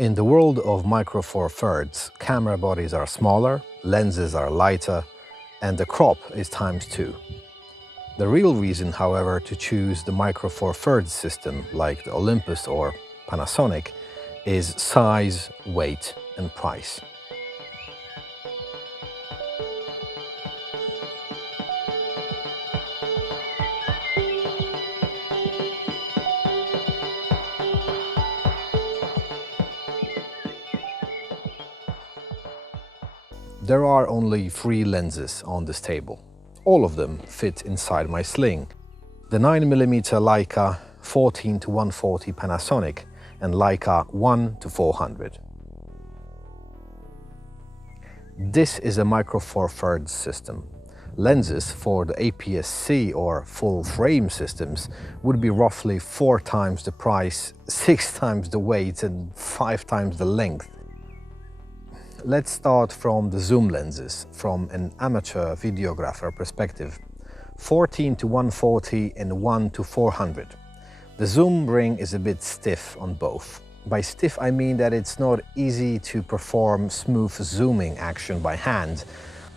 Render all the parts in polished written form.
In the world of Micro Four Thirds, camera bodies are smaller, lenses are lighter, and the crop is ×2. The real reason, however, to choose the Micro Four Thirds system like the Olympus or Panasonic is size, weight, and price. There are only 3 lenses on this table. All of them fit inside my sling. The 9mm Leica 14-140 Panasonic and Leica 1-400. This is a Micro Four Thirds system. Lenses for the APS-C or full frame systems would be roughly 4 times the price, 6 times the weight and 5 times the length. Let's start from the zoom lenses, from an amateur videographer perspective. 14-140 and 1-400. The zoom ring is a bit stiff on both. By stiff I mean that it's not easy to perform smooth zooming action by hand,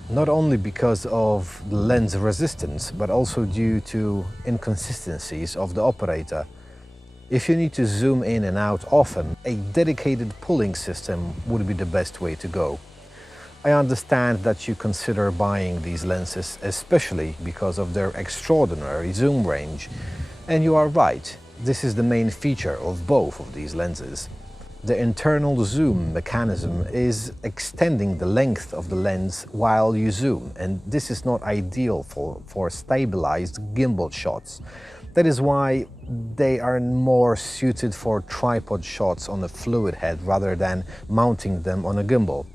not only because of the lens resistance, but also due to inconsistencies of the operator. If you need to zoom in and out often, a dedicated pulling system would be the best way to go. I understand that you consider buying these lenses, especially because of their extraordinary zoom range. And you are right, this is the main feature of both of these lenses. The internal zoom mechanism is extending the length of the lens while you zoom, and this is not ideal for stabilized gimbal shots. That is why they are more suited for tripod shots on a fluid head rather than mounting them on a gimbal.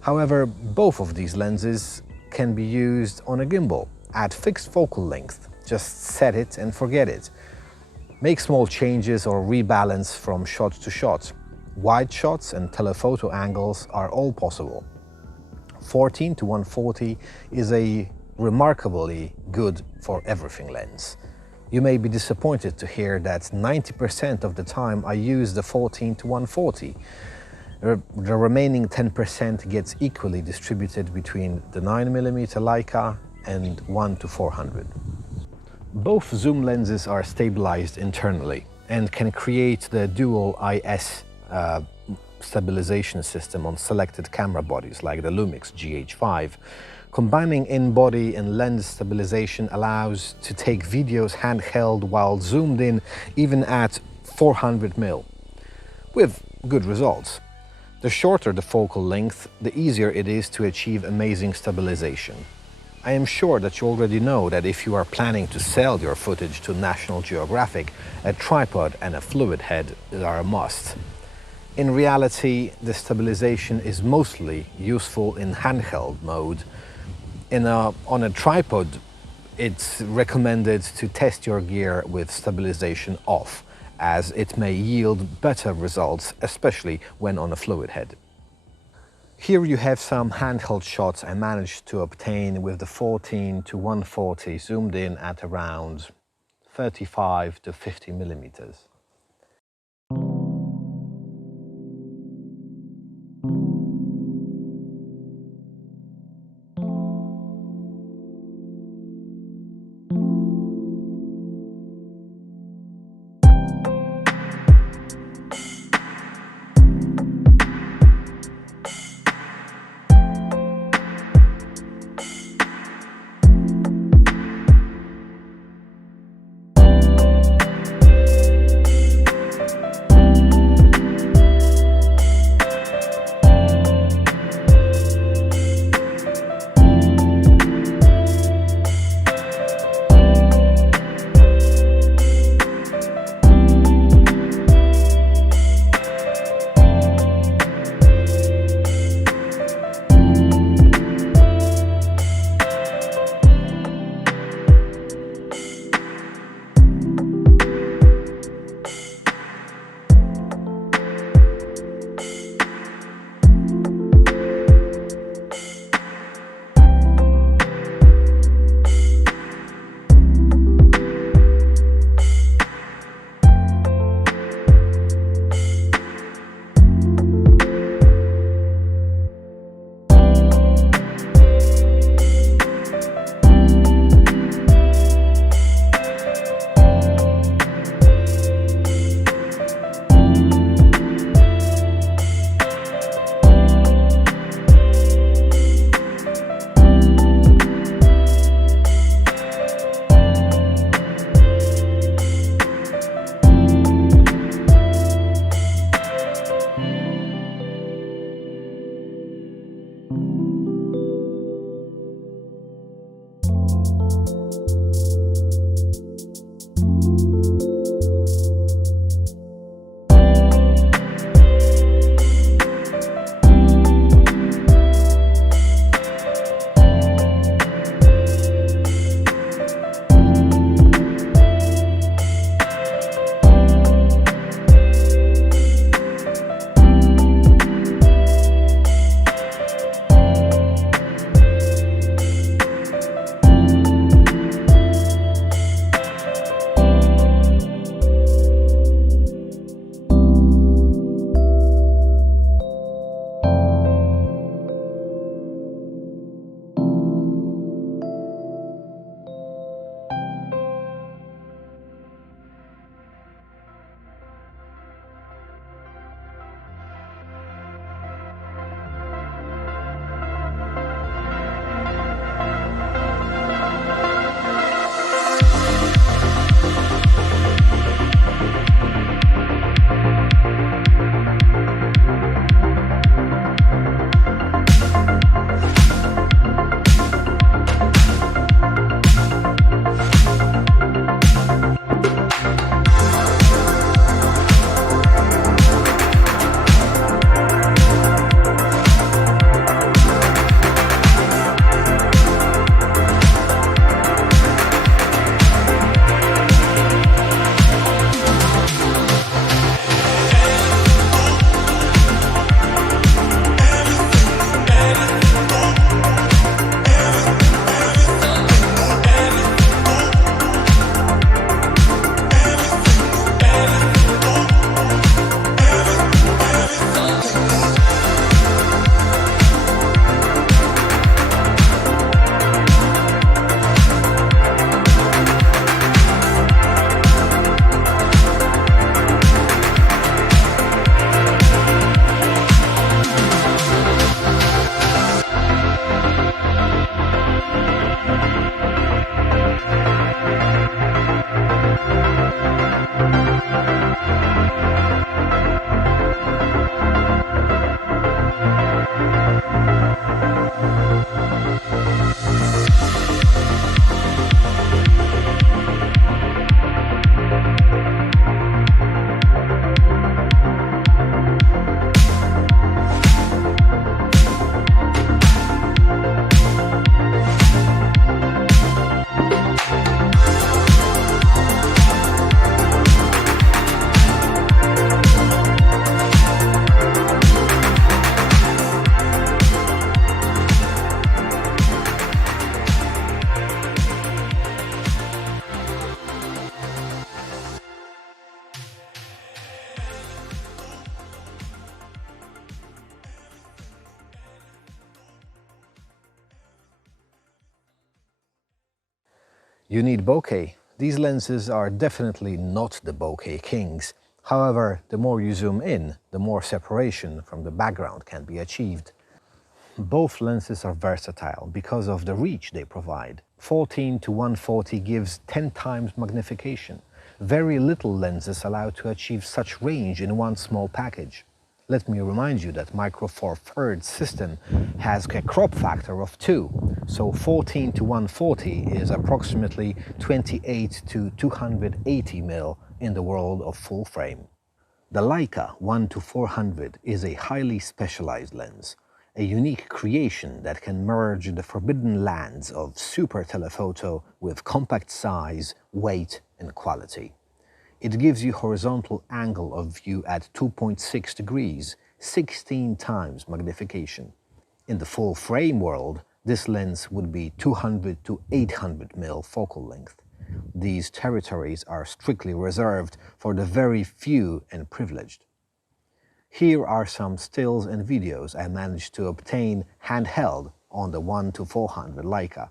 However, both of these lenses can be used on a gimbal at fixed focal length. Just set it and forget it. Make small changes or rebalance from shot to shot. Wide shots and telephoto angles are all possible. 14-140 is a remarkably good for everything lens. You may be disappointed to hear that 90% of the time I use the 14-140. The remaining 10% gets equally distributed between the 9mm Leica and 1-400. Both zoom lenses are stabilized internally and can create the dual IS stabilization system on selected camera bodies like the Lumix GH5. Combining in-body and lens stabilization allows to take videos handheld while zoomed in even at 400mm, with good results. The shorter the focal length, the easier it is to achieve amazing stabilization. I am sure that you already know that if you are planning to sell your footage to National Geographic, a tripod and a fluid head are a must. In reality, the stabilization is mostly useful in handheld mode. On a tripod, it's recommended to test your gear with stabilization off, as it may yield better results, especially when on a fluid head. Here you have some handheld shots I managed to obtain with the 14-140 zoomed in at around 35-50mm. You need bokeh. These lenses are definitely not the bokeh kings. However, the more you zoom in, the more separation from the background can be achieved. Both lenses are versatile because of the reach they provide. 14 to 140 gives 10 times magnification. Very little lenses allow to achieve such range in one small package. Let me remind you that Micro Four Thirds system has a crop factor of 2, so 14 to 140 is approximately 28 to 280 mm in the world of full frame. The Leica 1 to 400 is a highly specialized lens, a unique creation that can merge the forbidden lands of super telephoto with compact size, weight and quality. It gives you horizontal angle of view at 2.6 degrees, 16 times magnification. In the full frame world, this lens would be 200 to 800 mm focal length. These territories are strictly reserved for the very few and privileged. Here are some stills and videos I managed to obtain handheld on the 1 to 400 Leica.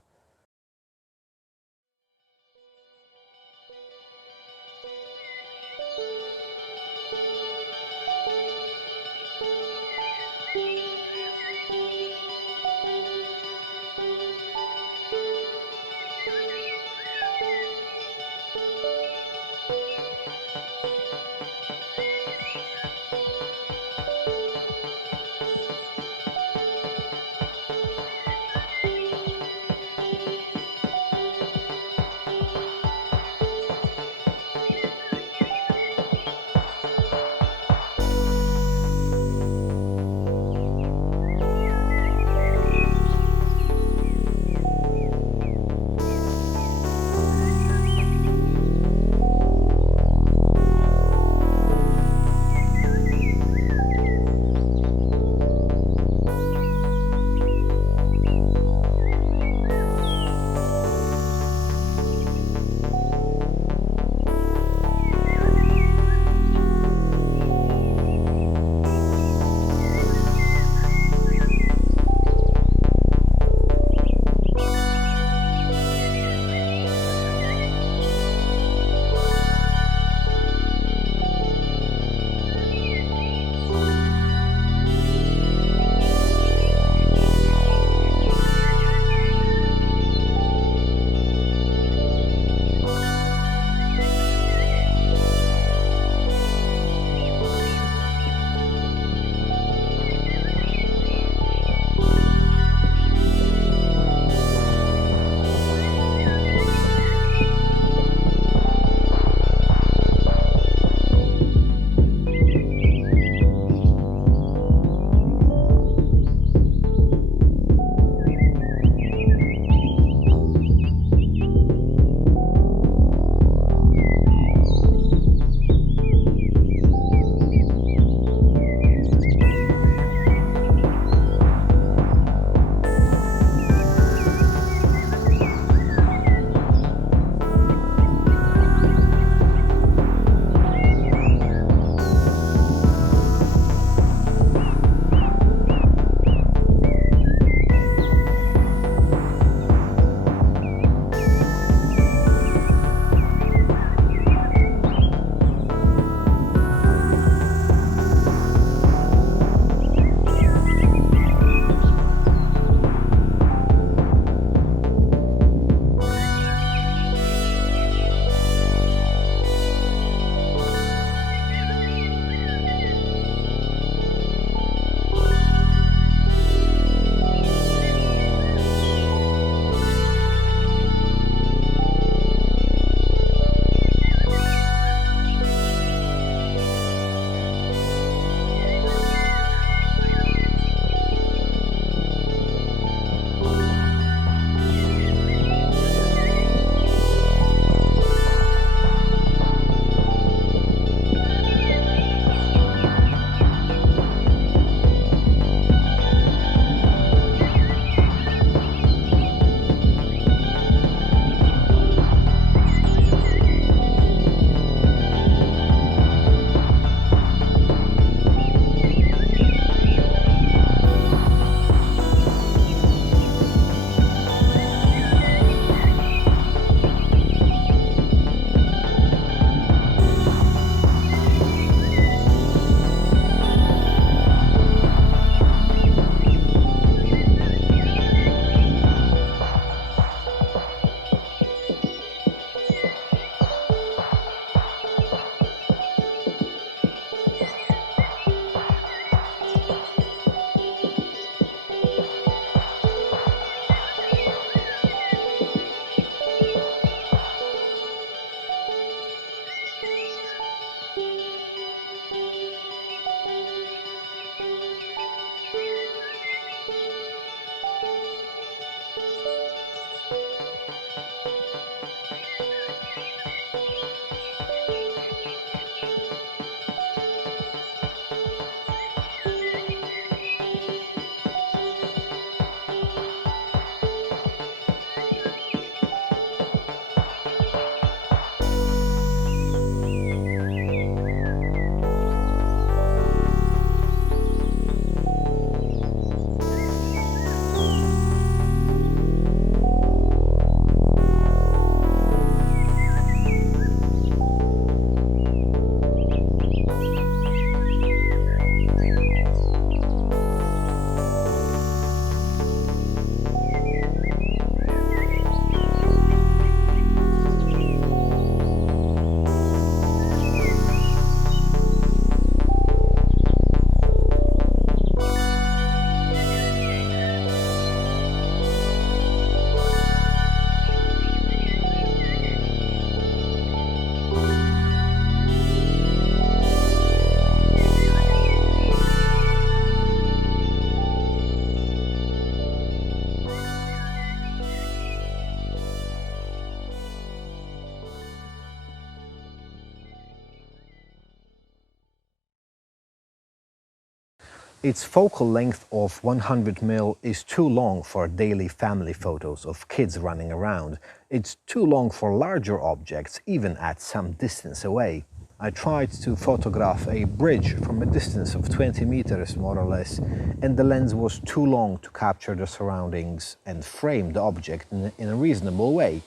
Its focal length of 100mm is too long for daily family photos of kids running around. It's too long for larger objects, even at some distance away. I tried to photograph a bridge from a distance of 20 meters more or less, and the lens was too long to capture the surroundings and frame the object in a reasonable way.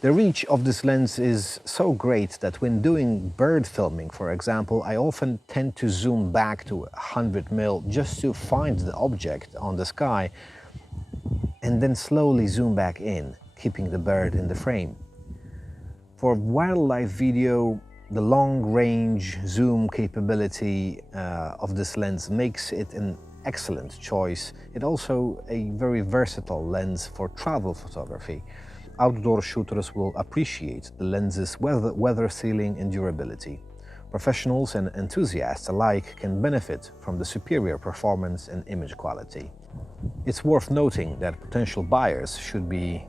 The reach of this lens is so great that when doing bird filming, for example, I often tend to zoom back to 100mm just to find the object on the sky and then slowly zoom back in, keeping the bird in the frame. For wildlife video, the long-range zoom capability of this lens makes it an excellent choice. It's also a very versatile lens for travel photography. Outdoor shooters will appreciate the lens's weather sealing and durability. Professionals and enthusiasts alike can benefit from the superior performance and image quality. It's worth noting that potential buyers should be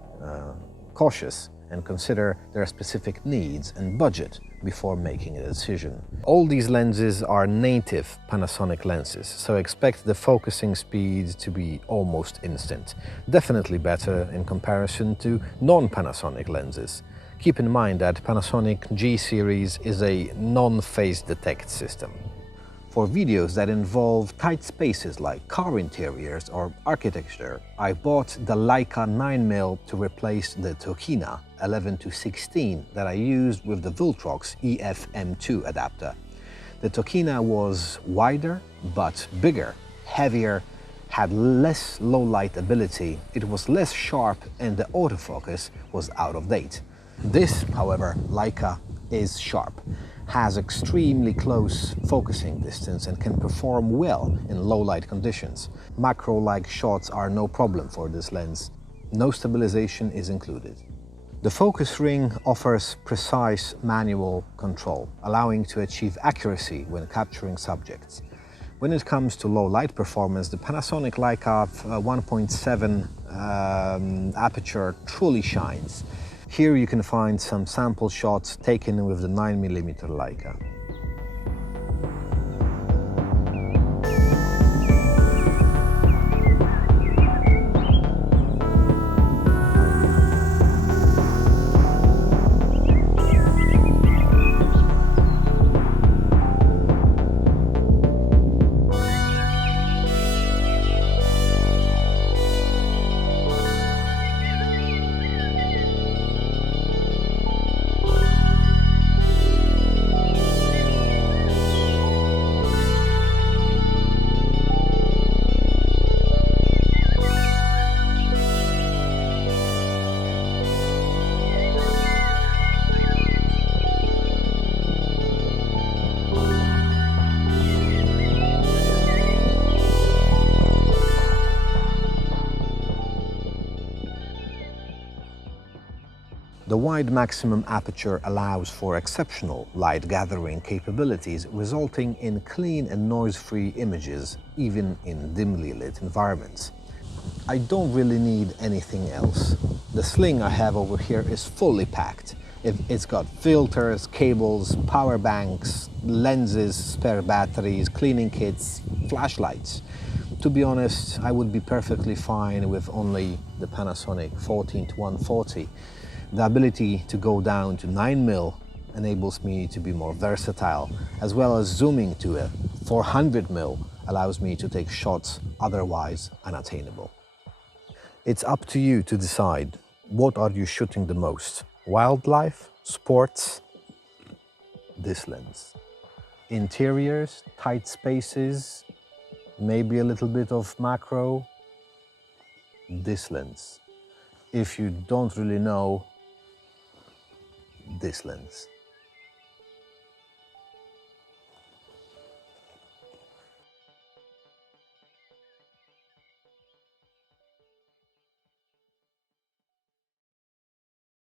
cautious and consider their specific needs and budget before making a decision. All these lenses are native Panasonic lenses, so expect the focusing speed to be almost instant. Definitely better in comparison to non-Panasonic lenses. Keep in mind that Panasonic G series is a non-phase detect system. For videos that involve tight spaces like car interiors or architecture, I bought the Leica 9mm to replace the Tokina 11-16 that I used with the Viltrox EF-M2 adapter. The Tokina was wider but bigger, heavier, had less low light ability, it was less sharp, and the autofocus was out of date. This, however, Leica is sharp, has extremely close focusing distance and can perform well in low light conditions. Macro-like shots are no problem for this lens. No stabilization is included. The focus ring offers precise manual control, allowing to achieve accuracy when capturing subjects. When it comes to low light performance, the Panasonic Leica 1.7 aperture truly shines. Here you can find some sample shots taken with the 9mm Leica. The wide maximum aperture allows for exceptional light gathering capabilities, resulting in clean and noise-free images, even in dimly lit environments. I don't really need anything else. The sling I have over here is fully packed. It's got filters, cables, power banks, lenses, spare batteries, cleaning kits, flashlights. To be honest, I would be perfectly fine with only the Panasonic 14-140. The ability to go down to 9mm enables me to be more versatile, as well as zooming to a 400mm allows me to take shots otherwise unattainable. It's up to you to decide, what are you shooting the most? Wildlife? Sports? This lens. Interiors? Tight spaces? Maybe a little bit of macro? This lens. If you don't really know, this lens.